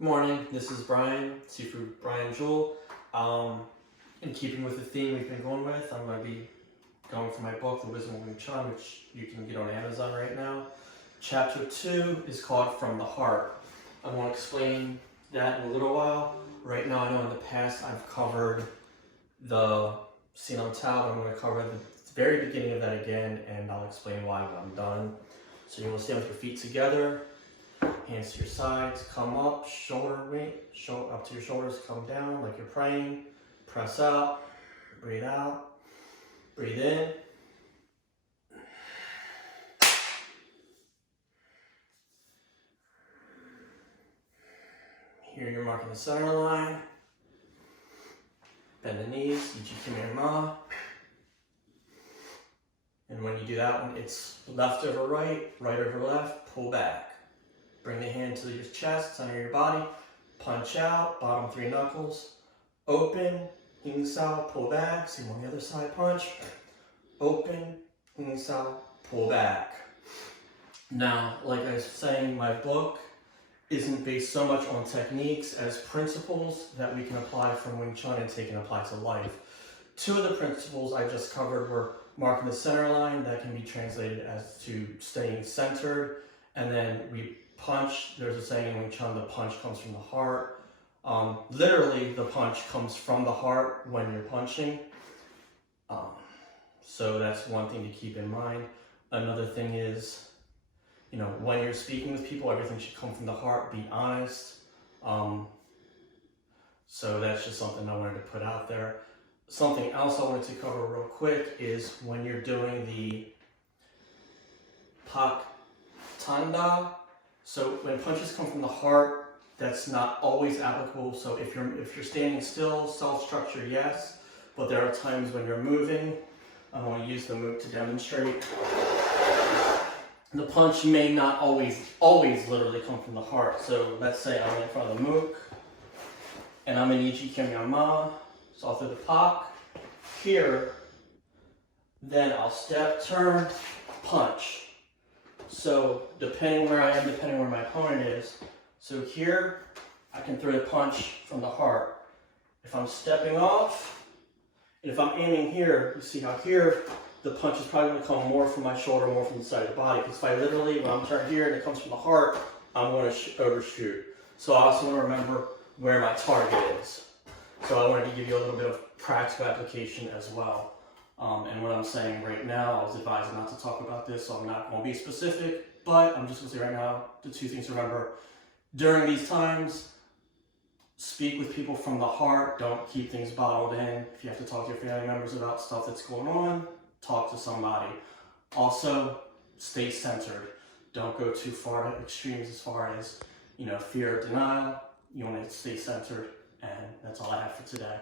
Good morning, this is Brian, Sifu Brian Jewell. In keeping with the theme we've been going with, I'm going to be going for my book, The Wisdom of Wing Chun, which you can get on Amazon right now. Chapter 2 is called From the Heart. I want to explain that in a little while. Right now, I know in the past I've covered the scene on top. I'm going to cover the very beginning of that again, and I'll explain why when I'm done. So you want to stand with your feet together. Hands to your sides, come up, shoulder weight, up to your shoulders, come down like you're praying. Press out, breathe in. Here you're marking the center line. Bend the knees, Ma. And when you do that one, it's left over right, right over left, pull back. Bring the hand to your chest, center your body, punch out, bottom 3 knuckles, open, Hing Sao, pull back, same on the other side, punch, open, Hing Sao, pull back. Now, like I was saying, my book isn't based so much on techniques as principles that we can apply from Wing Chun and take and apply to life. 2 of the principles I just covered were marking the center line, that can be translated as to staying centered, and then we punch. There's a saying in Wing Chun, the punch comes from the heart. Literally, the punch comes from the heart when you're punching. So that's one thing to keep in mind. Another thing is, when you're speaking with people, everything should come from the heart. Be honest. So that's just something I wanted to put out there. Something else I wanted to cover real quick is when you're doing the Pak Tanda. So when punches come from the heart, that's not always applicable. So if you're standing still, self-structure, yes, but there are times when you're moving. I want to use the move to demonstrate. The punch may not always literally come from the heart. So let's say I'm in front of the mook, and I'm in Ichi Ma, so I'll throw the Pak here, then I'll step, turn, punch. So depending where I am, depending where my opponent is. So here, I can throw the punch from the heart. If I'm stepping off, and if I'm aiming here, you see how here, the punch is probably going to come more from my shoulder, more from the side of the body. Because if I literally, when I'm turned here and it comes from the heart, I'm going to overshoot. So I also want to remember where my target is. So I wanted to give you a little bit of practical application as well. And what I'm saying right now, I was advised not to talk about this, so I'm not going to be specific, but I'm just going to say right now, the 2 things to remember. During these times, speak with people from the heart. Don't keep things bottled in. If you have to talk to your family members about stuff that's going on, talk to somebody. Also, stay centered. Don't go too far to extremes as far as, fear or denial. You want to stay centered, and that's all I have for today.